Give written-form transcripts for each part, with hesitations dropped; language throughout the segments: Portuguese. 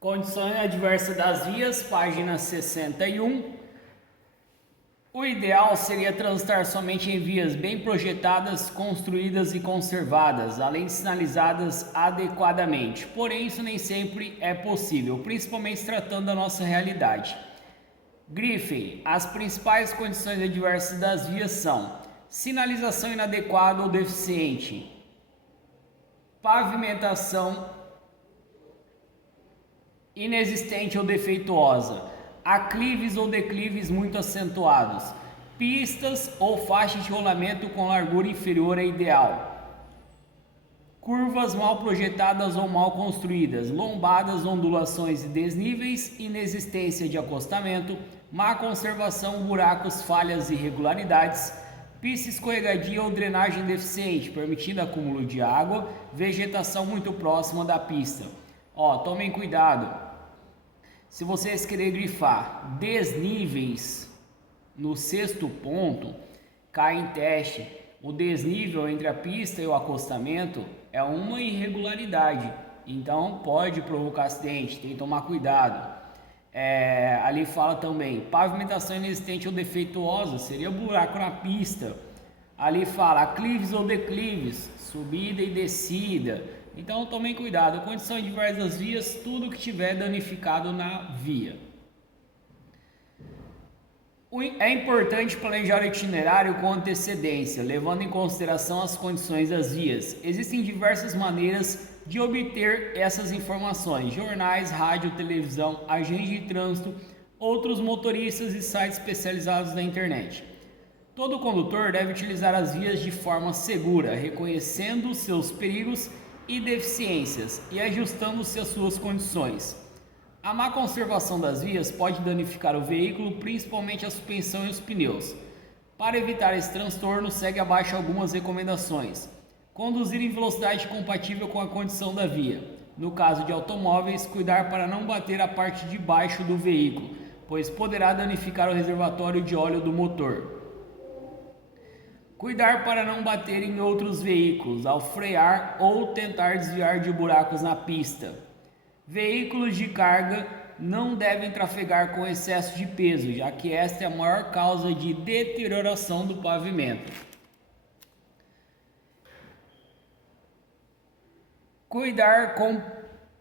Condições adversas das vias, página 61. O ideal seria transitar somente em vias bem projetadas, construídas e conservadas, além de sinalizadas adequadamente. Porém, isso nem sempre é possível, principalmente se tratando da nossa realidade. Grifem: as principais condições adversas das vias são sinalização inadequada ou deficiente, pavimentação inexistente ou defeituosa, aclives ou declives muito acentuados, pistas ou faixas de rolamento com largura inferior à ideal, curvas mal projetadas ou mal construídas, lombadas, ondulações e desníveis, inexistência de acostamento, má conservação, buracos, falhas e irregularidades, pista escorregadia ou drenagem deficiente, permitindo acúmulo de água, vegetação muito próxima da pista. Tomem cuidado. Se vocês querem grifar desníveis no sexto ponto, cai em teste. O desnível entre a pista e o acostamento é uma irregularidade, então pode provocar acidente, tem que tomar cuidado. Ali fala também, pavimentação inexistente ou defeituosa, seria buraco na pista. Ali fala aclives ou declives, subida e descida. Então tomem cuidado, condição adversa das vias, tudo que tiver danificado na via. É importante planejar o itinerário com antecedência, levando em consideração as condições das vias. Existem diversas maneiras de obter essas informações: jornais, rádio, televisão, agentes de trânsito, outros motoristas e sites especializados na internet. Todo condutor deve utilizar as vias de forma segura, reconhecendo seus perigos e deficiências e ajustando-se às suas condições. A má conservação das vias pode danificar o veículo, principalmente a suspensão e os pneus. Para evitar esse transtorno, segue abaixo algumas recomendações. Conduzir em velocidade compatível com a condição da via. No caso de automóveis, cuidar para não bater a parte de baixo do veículo, pois poderá danificar o reservatório de óleo do motor. Cuidar para não bater em outros veículos ao frear ou tentar desviar de buracos na pista. Veículos de carga não devem trafegar com excesso de peso, já que esta é a maior causa de deterioração do pavimento. Cuidar com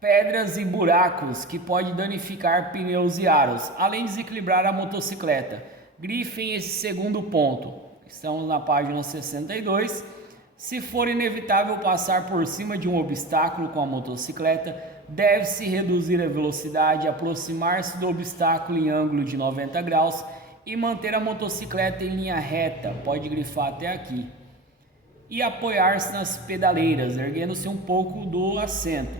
pedras e buracos, que pode danificar pneus e aros, além de desequilibrar a motocicleta. Grifem esse segundo ponto. Estamos na página 62. Se for inevitável passar por cima de um obstáculo com a motocicleta, deve-se reduzir a velocidade, aproximar-se do obstáculo em ângulo de 90 graus e manter a motocicleta em linha reta, pode grifar até aqui, e apoiar-se nas pedaleiras, erguendo-se um pouco do assento,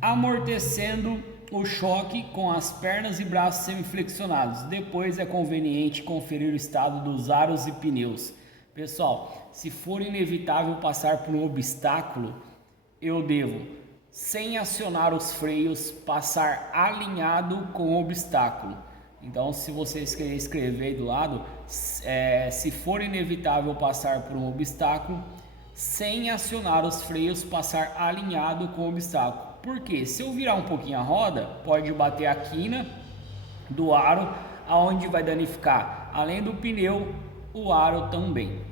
amortecendo o choque com as pernas e braços semiflexionados. Depois é conveniente conferir o estado dos aros e pneus. Pessoal, se for inevitável passar por um obstáculo, eu devo, sem acionar os freios, passar alinhado com o obstáculo. Então, se vocês querem escrever aí do lado, se for inevitável passar por um obstáculo, sem acionar os freios, passar alinhado com o obstáculo. Porque se eu virar um pouquinho a roda, pode bater a quina do aro, aonde vai danificar, além do pneu, o aro também.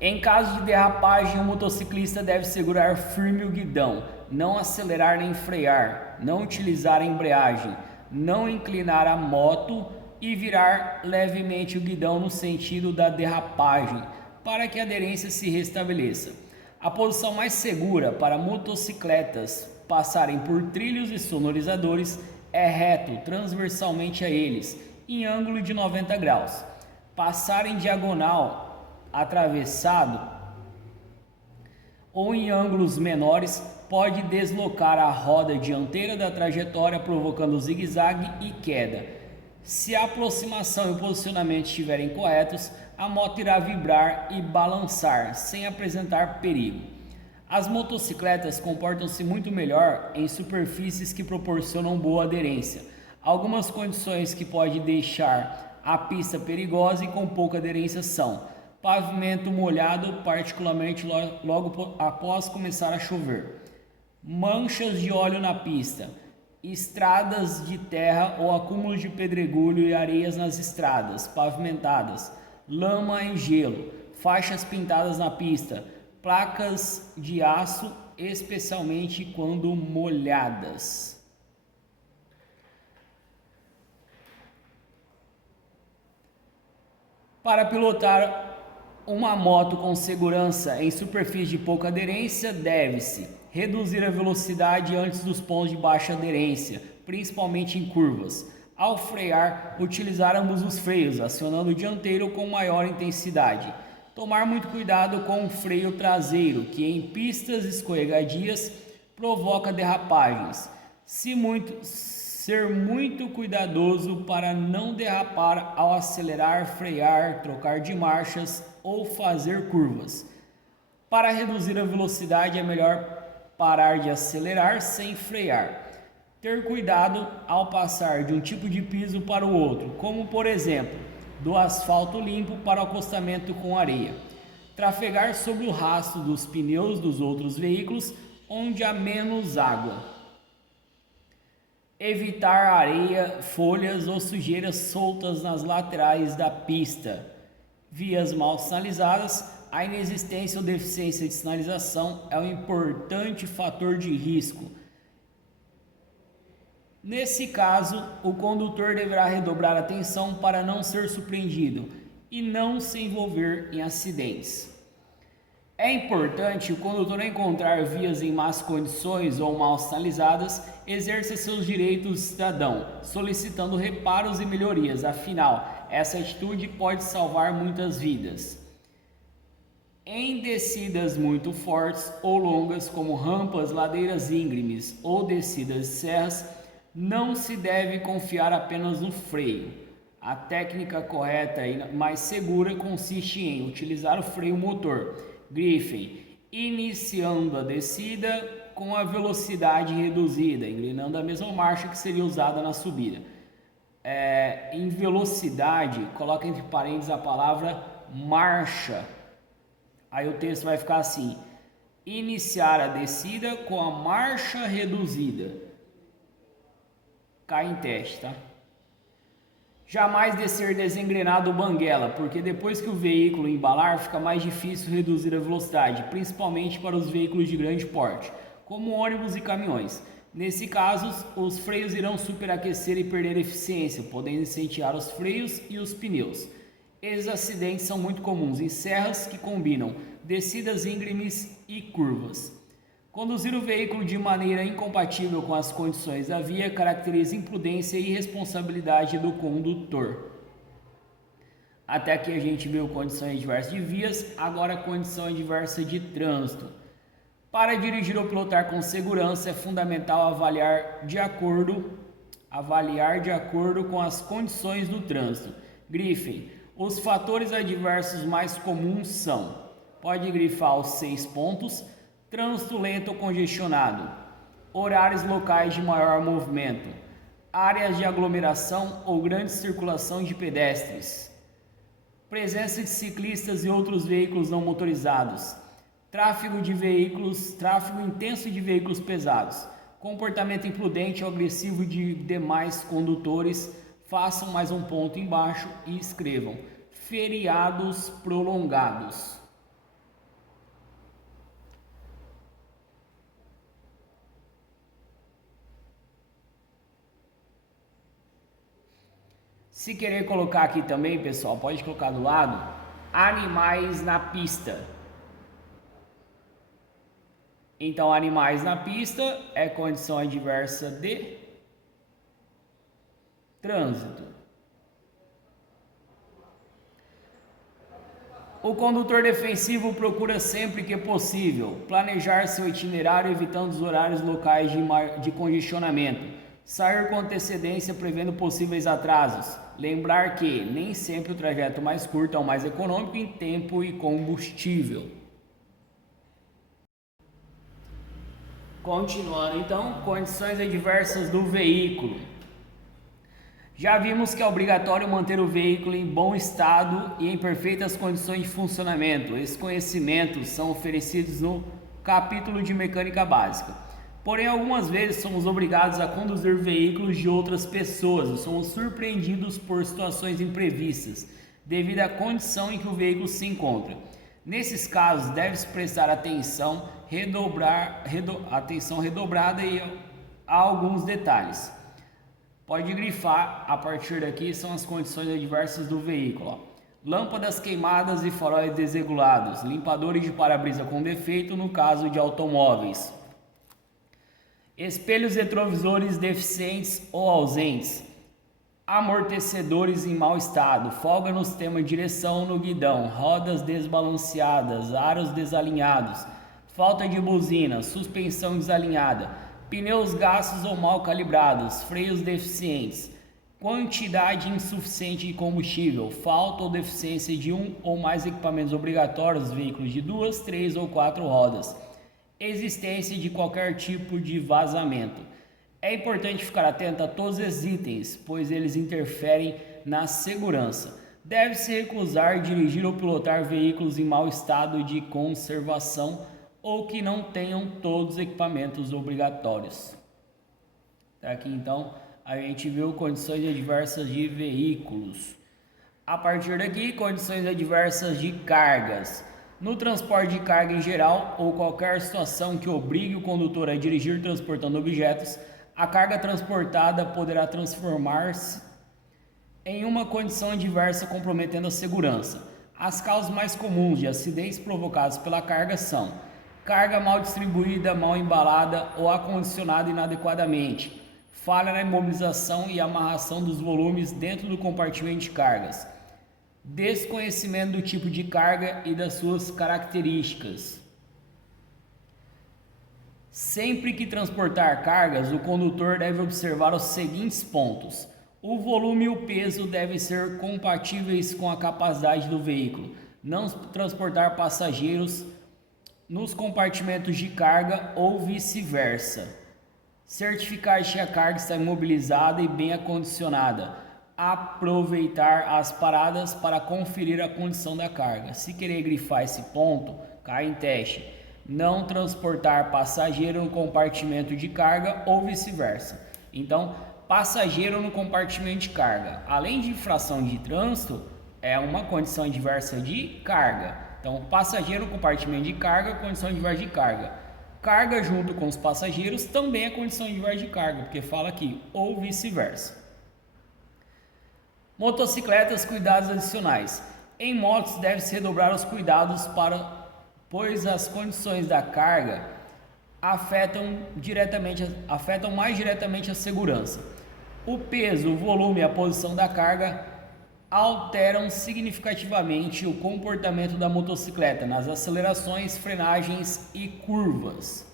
Em caso de derrapagem, o motociclista deve segurar firme o guidão, não acelerar nem frear, não utilizar a embreagem, não inclinar a moto e virar levemente o guidão no sentido da derrapagem, para que a aderência se restabeleça. A posição mais segura para motocicletas passarem por trilhos e sonorizadores é reto, transversalmente a eles, em ângulo de 90 graus. Passar em diagonal, atravessado ou em ângulos menores pode deslocar a roda dianteira da trajetória, provocando zigue-zague e queda. Se a aproximação e o posicionamento estiverem corretos, a moto irá vibrar e balançar, sem apresentar perigo. As motocicletas comportam-se muito melhor em superfícies que proporcionam boa aderência. Algumas condições que podem deixar a pista perigosa e com pouca aderência são: pavimento molhado, particularmente logo após começar a chover, manchas de óleo na pista, estradas de terra ou acúmulos de pedregulho e areias nas estradas pavimentadas, lama e gelo, faixas pintadas na pista, placas de aço, especialmente quando molhadas. Para pilotar uma moto com segurança em superfície de pouca aderência, deve-se reduzir a velocidade antes dos pontos de baixa aderência, principalmente em curvas. Ao frear, utilizar ambos os freios, acionando o dianteiro com maior intensidade. Tomar muito cuidado com o freio traseiro, que em pistas escorregadias provoca derrapagens. Ser muito cuidadoso para não derrapar ao acelerar, frear, trocar de marchas ou fazer curvas. Para reduzir a velocidade é melhor parar de acelerar sem frear. Ter cuidado ao passar de um tipo de piso para o outro, como por exemplo, do asfalto limpo para o acostamento com areia. Trafegar sobre o rastro dos pneus dos outros veículos onde há menos água. Evitar areia, folhas ou sujeiras soltas nas laterais da pista. Vias mal sinalizadas, a inexistência ou deficiência de sinalização é um importante fator de risco. Nesse caso, o condutor deverá redobrar atenção para não ser surpreendido e não se envolver em acidentes. É importante o condutor encontrar vias em más condições ou mal sinalizadas, exerça seus direitos de cidadão, solicitando reparos e melhorias, afinal, essa atitude pode salvar muitas vidas. Em descidas muito fortes ou longas, como rampas, ladeiras íngremes ou descidas de serras, não se deve confiar apenas no freio. A técnica correta e mais segura consiste em utilizar o freio motor Griffin, iniciando a descida com a velocidade reduzida, engrenando a mesma marcha que seria usada na subida. Em velocidade, coloca entre parênteses a palavra marcha. Aí o texto vai ficar assim: iniciar a descida com a marcha reduzida. Cai em teste, tá? Jamais descer desengrenado ou banguela, porque depois que o veículo embalar, fica mais difícil reduzir a velocidade, principalmente para os veículos de grande porte, como ônibus e caminhões. Nesse caso, os freios irão superaquecer e perder eficiência, podendo incendiar os freios e os pneus. Esses acidentes são muito comuns em serras que combinam descidas íngremes e curvas. Conduzir o veículo de maneira incompatível com as condições da via caracteriza imprudência e irresponsabilidade do condutor. Até aqui a gente viu condições diversas de vias, agora condições diversas de trânsito. Para dirigir ou pilotar com segurança é fundamental avaliar de acordo com as condições do trânsito. Grifem. Os fatores adversos mais comuns são: pode grifar os 6 pontos. Trânsito lento ou congestionado, horários locais de maior movimento, áreas de aglomeração ou grande circulação de pedestres, presença de ciclistas e outros veículos não motorizados, tráfego intenso de veículos pesados, comportamento imprudente ou agressivo de demais condutores. Façam mais um ponto embaixo e escrevam: feriados prolongados. Se querer colocar aqui também, pessoal, pode colocar do lado: animais na pista. Então, animais na pista é condição adversa de trânsito. O condutor defensivo procura sempre que possível planejar seu itinerário evitando os horários locais de congestionamento. Sair com antecedência prevendo possíveis atrasos. Lembrar que nem sempre o trajeto mais curto é o mais econômico em tempo e combustível. Continuando então, condições adversas do veículo. Já vimos que é obrigatório manter o veículo em bom estado e em perfeitas condições de funcionamento. Esses conhecimentos são oferecidos no capítulo de mecânica básica. Porém, algumas vezes somos obrigados a conduzir veículos de outras pessoas e somos surpreendidos por situações imprevistas, devido à condição em que o veículo se encontra. Nesses casos, deve-se prestar atenção redobrada a alguns detalhes. Pode grifar, a partir daqui são as condições adversas do veículo. Ó. Lâmpadas queimadas e faróis desregulados, limpadores de para-brisa com defeito no caso de automóveis. Espelhos retrovisores deficientes ou ausentes, amortecedores em mau estado, folga no sistema de direção no guidão, rodas desbalanceadas, aros desalinhados, falta de buzina, suspensão desalinhada, pneus gastos ou mal calibrados, freios deficientes, quantidade insuficiente de combustível, falta ou deficiência de um ou mais equipamentos obrigatórios, veículos de 2, 3 ou 4 rodas, existência de qualquer tipo de vazamento. É importante ficar atento a todos esses itens, pois eles interferem na segurança. Deve-se recusar dirigir ou pilotar veículos em mau estado de conservação ou que não tenham todos os equipamentos obrigatórios. Aqui então a gente viu condições adversas de veículos. A partir daqui, condições adversas de cargas. No transporte de carga em geral ou qualquer situação que obrigue o condutor a dirigir transportando objetos, a carga transportada poderá transformar-se em uma condição adversa comprometendo a segurança. As causas mais comuns de acidentes provocados pela carga são carga mal distribuída, mal embalada ou acondicionada inadequadamente, falha na imobilização e amarração dos volumes dentro do compartimento de cargas, desconhecimento do tipo de carga e das suas características. Sempre que transportar cargas, o condutor deve observar os seguintes pontos. O volume e o peso devem ser compatíveis com a capacidade do veículo. Não transportar passageiros nos compartimentos de carga ou vice-versa. Certificar que a carga está imobilizada e bem acondicionada. Aproveitar as paradas para conferir a condição da carga. Se querer grifar esse ponto, cai em teste. Não transportar passageiro no compartimento de carga ou vice-versa. Então, passageiro no compartimento de carga, além de infração de trânsito, é uma condição adversa de carga. Então, passageiro no compartimento de carga, condição adversa de carga. Carga junto com os passageiros também é condição adversa de carga, porque fala aqui, ou vice-versa. Motocicletas, cuidados adicionais. Em motos deve-se redobrar os cuidados pois as condições da carga afetam mais diretamente a segurança. O peso, o volume e a posição da carga alteram significativamente o comportamento da motocicleta nas acelerações, frenagens e curvas.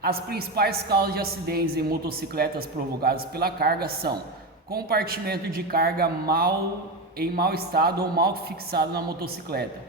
As principais causas de acidentes em motocicletas provocadas pela carga são compartimento de carga em mau estado ou mal fixado na motocicleta,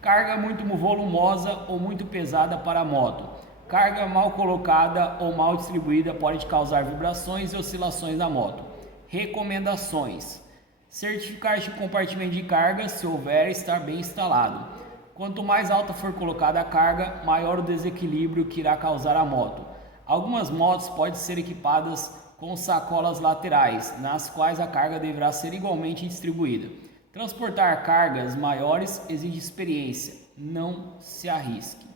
carga muito volumosa ou muito pesada para a moto, carga mal colocada ou mal distribuída pode causar vibrações e oscilações na moto. Recomendações: certificar que o compartimento de carga, se houver, estar bem instalado. Quanto mais alta for colocada a carga, maior o desequilíbrio que irá causar a moto. Algumas motos podem ser equipadas com sacolas laterais, nas quais a carga deverá ser igualmente distribuída. Transportar cargas maiores exige experiência, não se arrisque.